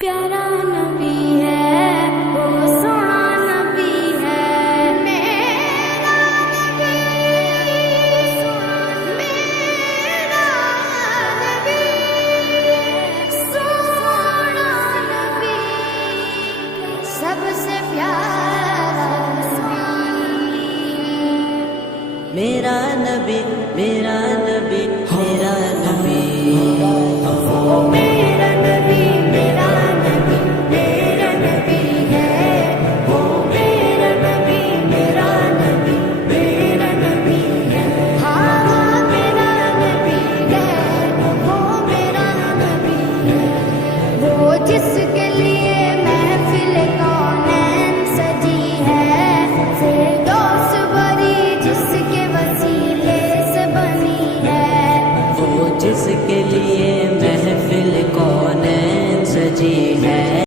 پیارا نبی ہے وہ سونا نبی ہے میرا نبی میرا نبی سونا نبی سب سے پیارا نبی میرا نبی میرا نبی میرا نبی میرا نبی میرا نبی میرا نبی ہے وہ میرا نبی میرا نبی میرا نبی ہے ہاں میرا نبی ہے وہ میرا نبی ہے وہ جس